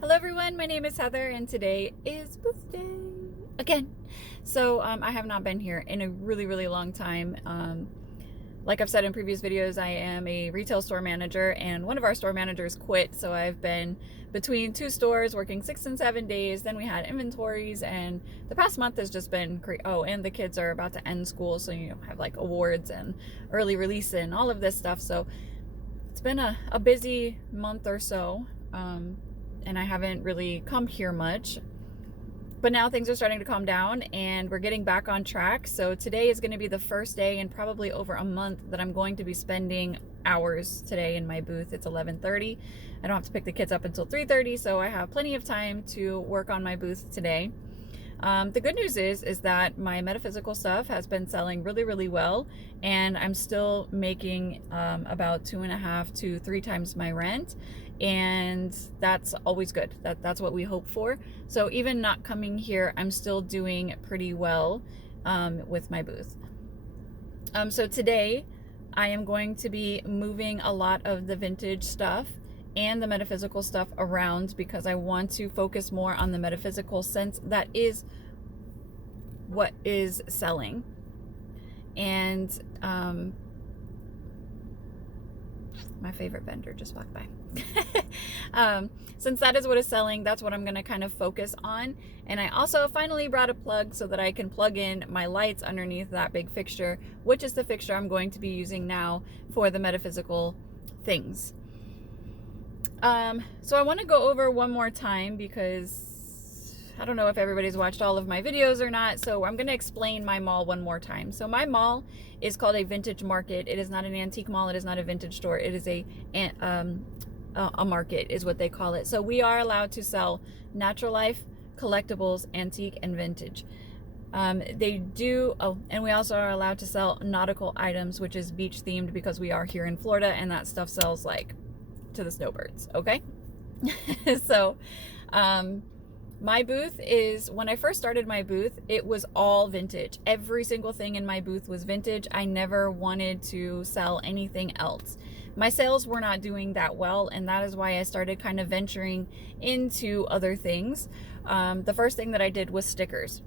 Hello everyone, my name is Heather and today is booth day again. So I have not been here in a really long time. Like I've said in previous videos, I am a retail store manager and one of our store managers quit. So I've been between two stores working 6 and 7 days. Then we had inventories and the past month has just been great. Oh, and the kids are about to end school. So you have like awards and early release and all of this stuff. So it's been a busy month or so. And I haven't really come here much. But now things are starting to calm down and we're getting back on track. So today is going to be the first day in probably over a month that I'm going to be spending hours today in my booth. It's 11:30. I don't have to pick the kids up until 3:30, so I have plenty of time to work on my booth today. The good news is that my metaphysical stuff has been selling really well, and I'm still making about 2.5 to 3 times my rent, and that's always good. That's what we hope for. So even not coming here, I'm still doing pretty well with my booth. So today I am going to be moving a lot of the vintage stuff and the metaphysical stuff around because I want to focus more on the metaphysical, since that is what is selling. And my favorite vendor just walked by. Since that is what is selling, that's what I'm going to kind of focus on. And I also finally brought a plug so that I can plug in my lights underneath that big fixture, which is the fixture I'm going to be using now for the metaphysical things. So I want to go over one more time because I don't know if everybody's watched all of my videos or not. So I'm going to explain my mall one more time. So my mall is called a vintage market. It is not an antique mall. It is not a vintage store. It is a market is what they call it. So we are allowed to sell natural life, collectibles, antique, and vintage. They do, and we also are allowed to sell nautical items, which is beach themed because we are here in Florida and that stuff sells like to the snowbirds. Okay. So, my booth is, when I first started my booth, it was all vintage. Every single thing in my booth was vintage. I never wanted to sell anything else. My sales were not doing that well, and that is why I started kind of venturing into other things. The first thing that I did was stickers.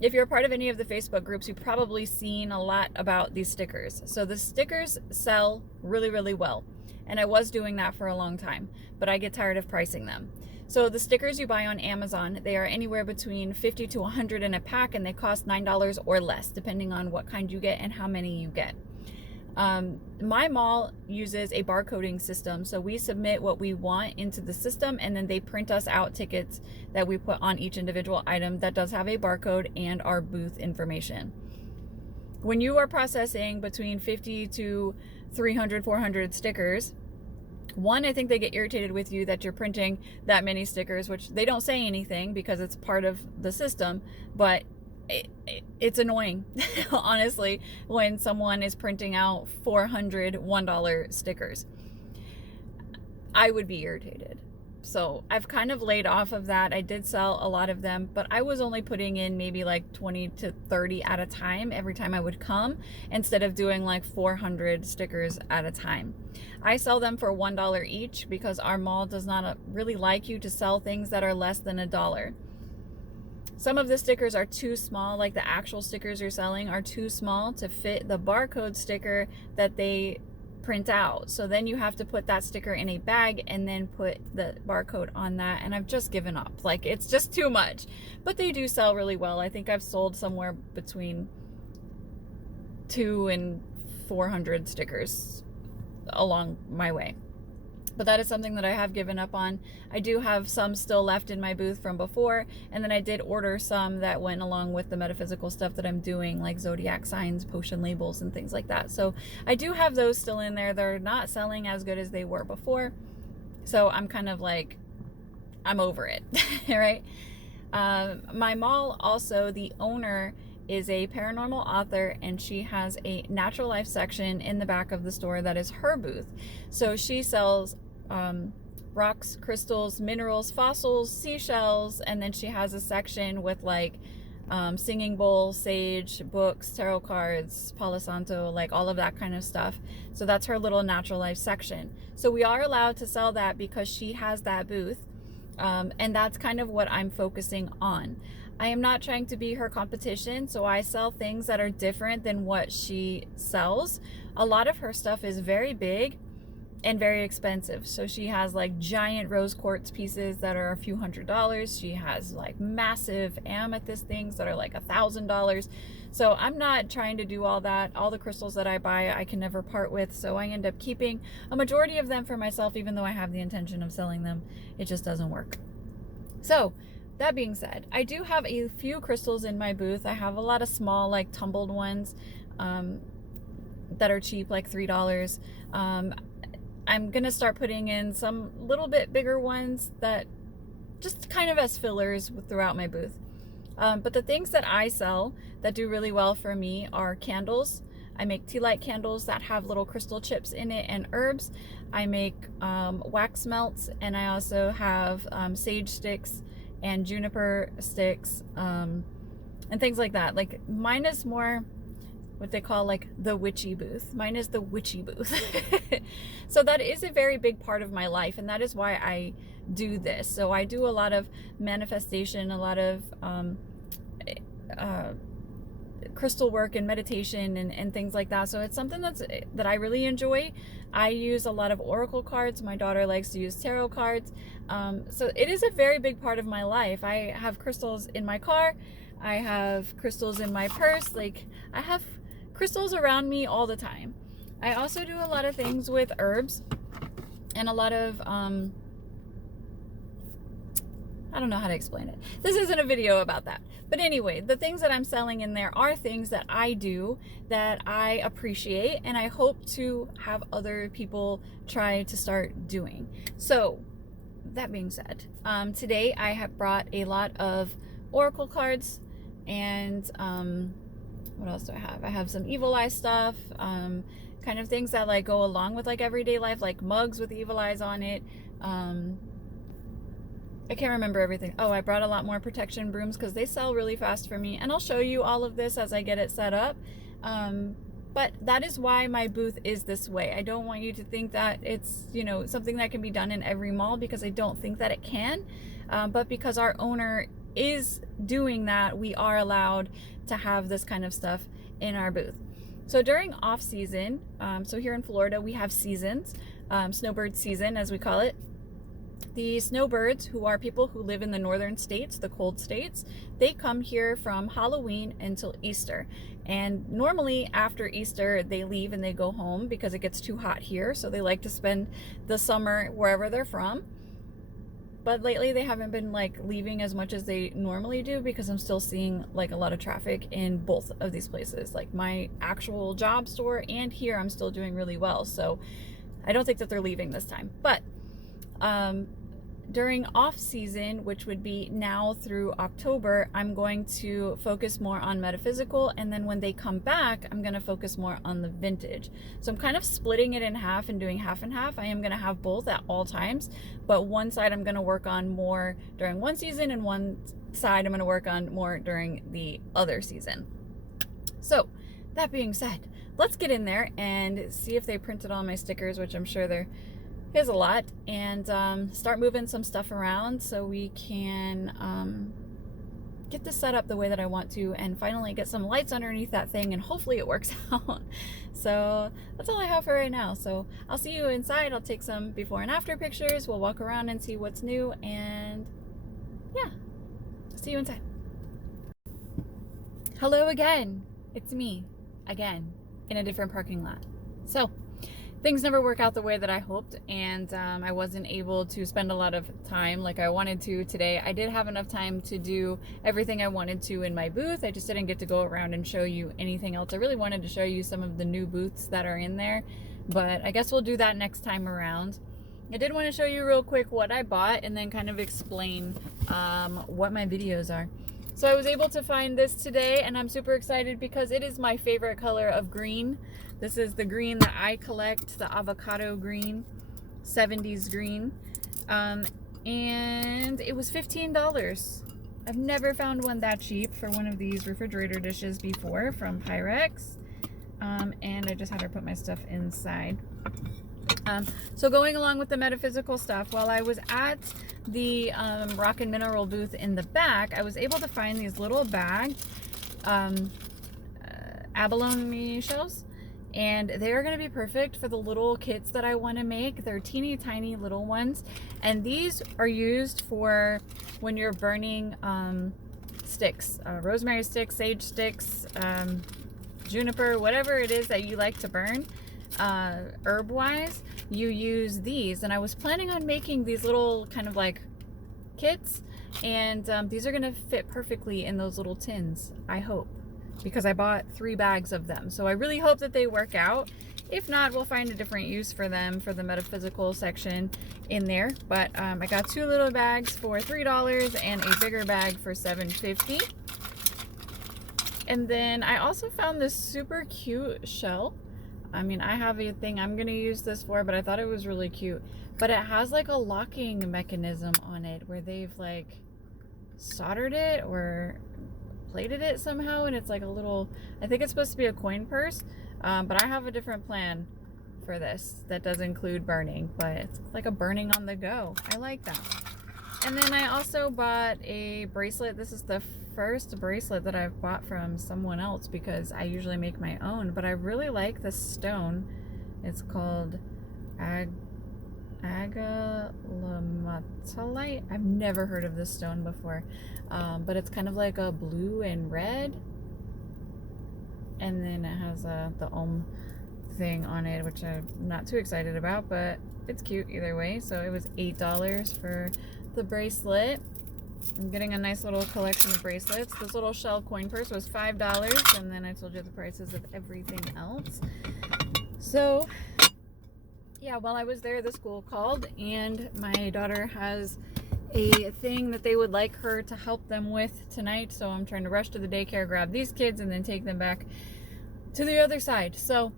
If you're a part of any of the Facebook groups, you've probably seen a lot about these stickers. So the stickers sell really well. And I was doing that for a long time, but I get tired of pricing them. So the stickers you buy on Amazon, they are anywhere between 50 to 100 in a pack, and they cost $9 or less, depending on what kind you get and how many you get. My mall uses a barcoding system. So we submit what we want into the system, and then they print us out tickets that we put on each individual item that does have a barcode and our booth information. When you are processing between 50 to 300, 400 stickers, one, I think they get irritated with you that you're printing that many stickers, which they don't say anything because it's part of the system, but it's annoying, honestly, when someone is printing out 400 $1 stickers. I would be irritated. So I've kind of laid off of that. I did sell a lot of them, but I was only putting in maybe like 20 to 30 at a time every time I would come, instead of doing like 400 stickers at a time. I sell them for $1 each because our mall does not really like you to sell things that are less than $1. Some of the stickers are too small, like the actual stickers you're selling are too small to fit the barcode sticker that they print out. So then you have to put that sticker in a bag and then put the barcode on that, and I've just given up. Like, it's just too much. But they do sell really well. I think I've sold somewhere between 200 and 400 stickers along my way. But that is something that I have given up on. I do have some still left in my booth from before, and then I did order some that went along with the metaphysical stuff that I'm doing, like zodiac signs, potion labels, and things like that. So I do have those still in there. They're not selling as good as they were before, so I'm kind of like, I'm over it. Right? My mall also, the owner is a paranormal author, and she has a natural life section in the back of the store that is her booth. So she sells rocks, crystals, minerals, fossils, seashells, and then she has a section with like singing bowls, sage, books, tarot cards, Palo Santo, like all of that kind of stuff. So that's her little natural life section. So we are allowed to sell that because she has that booth. And that's kind of what I'm focusing on. I am not trying to be her competition, so I sell things that are different than what she sells. A lot of her stuff is very big and very expensive. So she has like giant rose quartz pieces that are a few $100s. She has like massive amethyst things that are like $1,000. So I'm not trying to do all that. All the crystals that I buy, I can never part with. So I end up keeping a majority of them for myself, even though I have the intention of selling them. It just doesn't work. So that being said, I do have a few crystals in my booth. I have a lot of small, like tumbled ones that are cheap, like $3. I'm gonna start putting in some little bit bigger ones that just kind of as fillers throughout my booth. But the things that I sell that do really well for me are candles. I make tea light candles that have little crystal chips in it and herbs. I make wax melts, and I also have sage sticks and juniper sticks and things like that. Like mine is more what they call like the witchy booth. Mine is the witchy booth. So that is a very big part of my life, and that is why I do this. So I do a lot of manifestation, a lot of crystal work and meditation and things like that. So it's something that I really enjoy. I use a lot of oracle cards. My daughter likes to use tarot cards. So it is a very big part of my life. I have crystals in my car. I have crystals in my purse. Like I have crystals around me all the time. I also do a lot of things with herbs and a lot of I don't know how to explain it. This isn't a video about that. But anyway, the things that I'm selling in there are things that I do that I appreciate, and I hope to have other people try to start doing. So that being said, today I have brought a lot of oracle cards, and what else do I have? I have some evil eye stuff, kind of things that like go along with like everyday life, like mugs with evil eyes on it. I can't remember everything. Oh, I brought a lot more protection brooms because they sell really fast for me, and I'll show you all of this as I get it set up. But that is why my booth is this way. I don't want you to think that it's, you know, something that can be done in every mall, because I don't think that it can. But because our owner is doing that, we are allowed to have this kind of stuff in our booth. So during off season, so here in Florida, we have seasons, snowbird season, as we call it. The snowbirds, who are people who live in the northern states, the cold states, they come here from Halloween until Easter. And normally after Easter, they leave and they go home because it gets too hot here. So they like to spend the summer wherever they're from. But lately they haven't been like leaving as much as they normally do, because I'm still seeing like a lot of traffic in both of these places. Like my actual job store and here, I'm still doing really well. So I don't think that they're leaving this time. But during off season, which would be now through October, I'm going to focus more on metaphysical, and then when they come back, I'm going to focus more on the vintage. So I'm kind of splitting it in half and doing half and half. I am going to have both at all times, but one side I'm going to work on more during one season, and one side I'm going to work on more during the other season. So that being said, let's get in there and see if they printed all my stickers, which I'm sure there is a lot, and start moving some stuff around so we can get this set up the way that I want to, and finally get some lights underneath that thing, and hopefully it works out. So that's all I have for right now. So I'll see you inside. I'll take some before and after pictures. We'll walk around and see what's new, and yeah, see you inside. Hello again. It's me again in a different parking lot. So things never work out the way that I hoped, and I wasn't able to spend a lot of time like I wanted to today. I did have enough time to do everything I wanted to in my booth. I just didn't get to go around and show you anything else. I really wanted to show you some of the new booths that are in there, but I guess we'll do that next time around. I did want to show you real quick what I bought, and then kind of explain what my videos are. So I was able to find this today, and I'm super excited because it is my favorite color of green. This is the green that I collect, the avocado green, 70s green. And it was $15. I've never found one that cheap for one of these refrigerator dishes before from Pyrex. And I just had her put my stuff inside. So going along with the metaphysical stuff, while I was at the rock and mineral booth in the back, I was able to find these little bag Abalone Shells, and they're going to be perfect for the little kits that I want to make. They're teeny tiny little ones, and these are used for when you're burning sticks, rosemary sticks, sage sticks, juniper, whatever it is that you like to burn herb wise, you use these. And I was planning on making these little kind of like kits, and these are going to fit perfectly in those little tins, I hope, because I bought 3 bags of them. So I really hope that they work out. If not, we'll find a different use for them for the metaphysical section in there. But I got 2 little bags for $3 and a bigger bag for $7.50. And then I also found this super cute shell. I mean, I have a thing I'm going to use this for, but I thought it was really cute. But it has like a locking mechanism on it where they've like soldered it or plated it somehow, and it's like a little, I think it's supposed to be a coin purse, but I have a different plan for this that does include burning, but it's like a burning on the go. I like that. And then I also bought a bracelet. This is the first bracelet that I've bought from someone else because I usually make my own, but I really like this stone. It's called Agalamatolite. I've never heard of this stone before, but it's kind of like a blue and red, and then it has the Om thing on it, which I'm not too excited about, but it's cute either way. So it was $8 for the bracelet. I'm getting a nice little collection of bracelets. This little shell coin purse was $5, and then I told you the prices of everything else. So yeah, while I was there, the school called, and my daughter has a thing that they would like her to help them with tonight. So I'm trying to rush to the daycare, grab these kids, and then take them back to the other side. So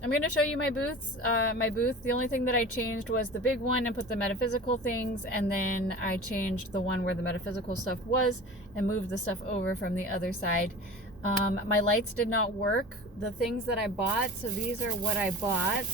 I'm going to show you my booths. My booth, the only thing that I changed was the big one and put the metaphysical things, and then I changed the one where the metaphysical stuff was and moved the stuff over from the other side. My lights did not work. The things that I bought, so these are what I bought.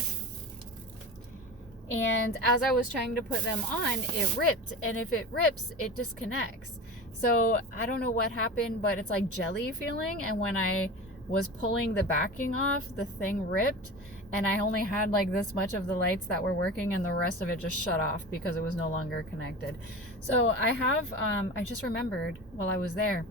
And as I was trying to put them on, it ripped. And if it rips, it disconnects. So I don't know what happened, but it's like jelly feeling. And when I was pulling the backing off, the thing ripped. And I only had like this much of the lights that were working, and the rest of it just shut off because it was no longer connected. So I have, I just remembered while I was there,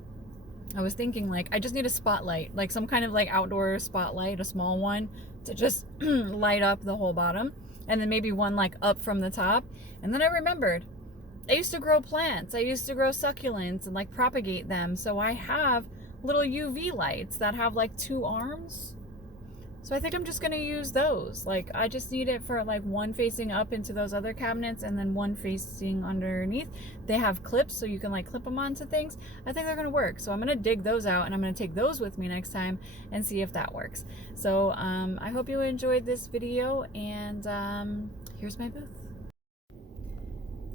I was thinking like, I just need a spotlight, like some kind of like outdoor spotlight, a small one to just light up the whole bottom. And then maybe one like up from the top. And then I remembered, I used to grow plants. I used to grow succulents and like propagate them. So I have little UV lights that have like 2 arms. So I think I'm just going to use those. Like I just need it for like one facing up into those other cabinets and then one facing underneath. They have clips so you can like clip them onto things. I think they're going to work. So I'm going to dig those out, and I'm going to take those with me next time and see if that works. So I hope you enjoyed this video, and here's my booth.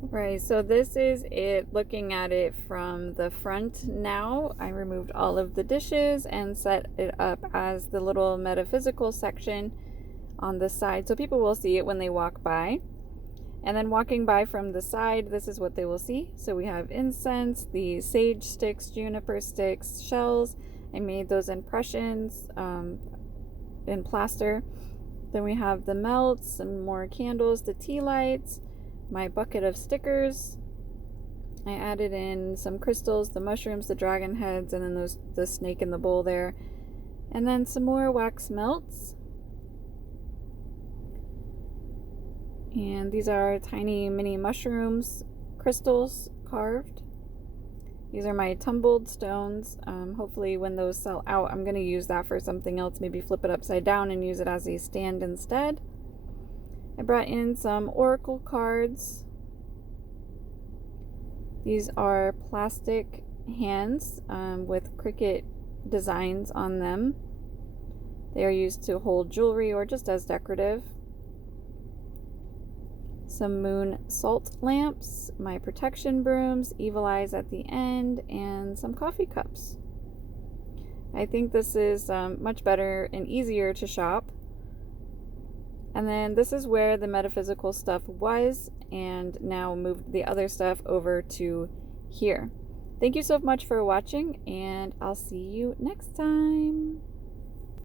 Right, so this is it, looking at it from the front now. I removed all of the dishes and set it up as the little metaphysical section on the side, so people will see it when they walk by. And then walking by from the side, this is what they will see. So we have incense, the sage sticks, juniper sticks, shells. I made those impressions in plaster. Then we have the melts, some more candles, the tea lights, my bucket of stickers. I added in some crystals, the mushrooms, the dragon heads, and then the snake in the bowl there. And then some more wax melts. And these are tiny mini mushrooms, crystals carved. These are my tumbled stones. Hopefully when those sell out, I'm going to use that for something else, maybe flip it upside down and use it as a stand instead. I brought in some oracle cards. These are plastic hands with cricket designs on them. They are used to hold jewelry or just as decorative. Some moon salt lamps, my protection brooms, evil eyes at the end, and some coffee cups. I think this is much better and easier to shop. And then this is where the metaphysical stuff was, and now moved the other stuff over to here. Thank you so much for watching, and I'll see you next time.